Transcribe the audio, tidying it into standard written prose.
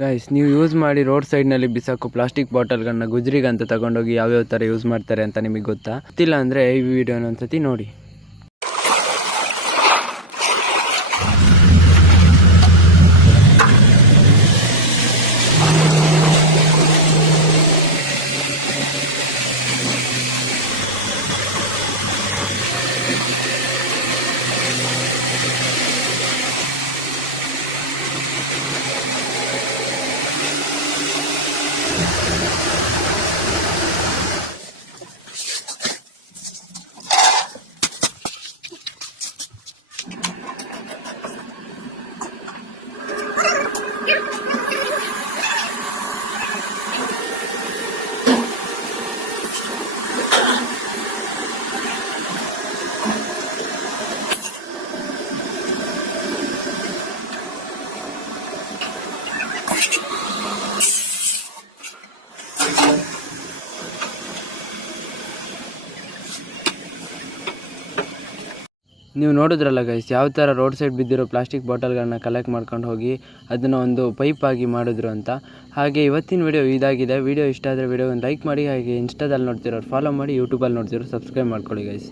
Guys, ನೀವು use ಮಾಡಿ road ಸೈಡ್ನಲ್ಲಿ ಬಿಸಾಕೋ ಪ್ಲಾಸ್ಟಿಕ್ ಬಾಟಲ್ಗಳನ್ನ ಗುಜರಿಗೆ ಅಂತ ತಗೊಂಡೋಗಿ ಯಾವ್ಯಾವ ಥರ ಯೂಸ್ ಮಾಡ್ತಾರೆ ಅಂತ ನಿಮಗೆ ಗೊತ್ತಿಲ್ಲ ಅಂದರೆ ಈ ವಿಡಿಯೋನ ಒಂದ್ಸತಿ ನೋಡಿ. ನೀವು ನೋಡಿದ್ರಲ್ಲ ಗೈಸ್, ಯಾವ ಥರ ರೋಡ್ ಸೈಡ್ ಬಿದ್ದಿರೋ ಪ್ಲಾಸ್ಟಿಕ್ ಬಾಟಲ್ಗಳನ್ನ ಕಲೆಕ್ಟ್ ಮಾಡ್ಕೊಂಡು ಹೋಗಿ ಅದನ್ನು ಒಂದು ಪೈಪ್ ಆಗಿ ಮಾಡಿದ್ರು ಅಂತ. ಹಾಗೆ ಇವತ್ತಿನ ವಿಡಿಯೋ ಇದಾಗಿದೆ. ವಿಡಿಯೋ ಇಷ್ಟ ಆದರೆ ವಿಡಿಯೋನ ಲೈಕ್ ಮಾಡಿ. ಹಾಗೆ ಇನ್ಸ್ಟಾದಲ್ಲಿ ನೋಡ್ತಿರೋರು ಫಾಲೋ ಮಾಡಿ, ಯೂಟ್ಯೂಬಲ್ಲಿ ನೋಡ್ತಿರೋರು ಸಬ್ಸ್ಕ್ರೈಬ್ ಮಾಡ್ಕೊಳ್ಳಿ ಗೈಸ್.